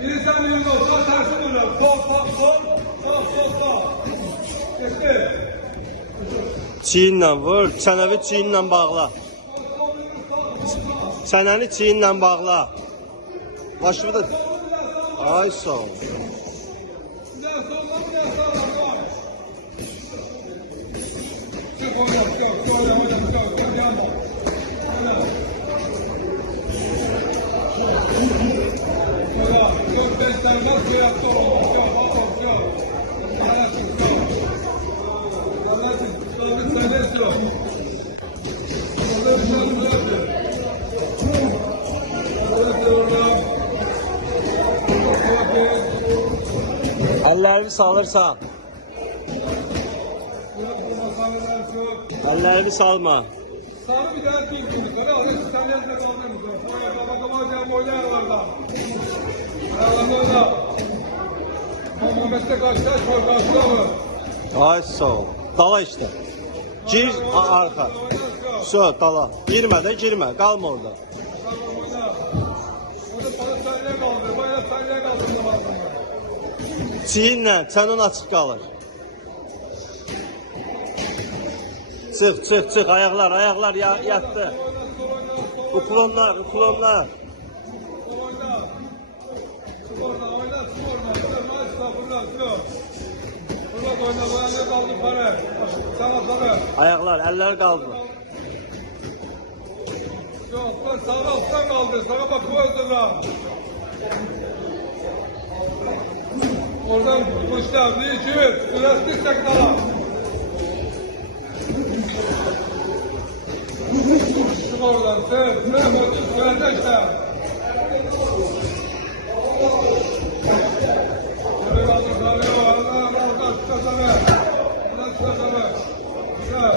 Biri sen birinin olsa tersi vurur. Sol. Geçti. Çiyinlə vur, çənəvi çiyinlə bağla. Çənəni çiyinlə bağla. Başını da... Ay sağ ol. Ellerini salırsan. Ellerini salma. Sarı bir daha değil şimdi. Böyle alın sen yazda kaldınız. Baba oynar orada. Aralarında. Muhammed'de kaçta çok kaçta mı? Ay sağ ol. Dala işte. Gir arka. Şu dala. Girme de girme. Kalma orada. Orada para saniye kaldı. Bayağı saniye kaldı. Çiyinlə, çənin açıq qalır. Çıx. Ayaqlar yatdı. Uklonlar. Ayaqlar, əllər qaldı. Yok, sana alttan kaldı. Sana bak bu özürler. Oradan kuşlar, bir iki üç, plastik teknala. Çık oradan, sen kardeşler. Şöyle kaldır, kalıyor, oradan çıkasana. Oradan çıkasana. Güzel.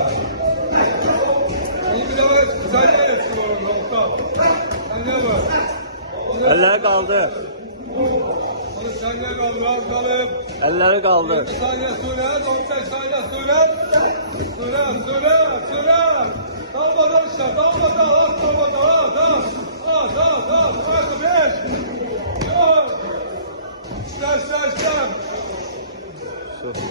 Onu bir daha sen de etsin orada, orta. Sen de bak. Əlləri qaldı. Sen de kaldır, az kalıp. Əlləri qaldı. 20 saniye sürer, 15 saniye sürer. Sürer. Dalmadan işte, dalmadan, az dalmadan, az. Hadi 5, 4, 5. İşte.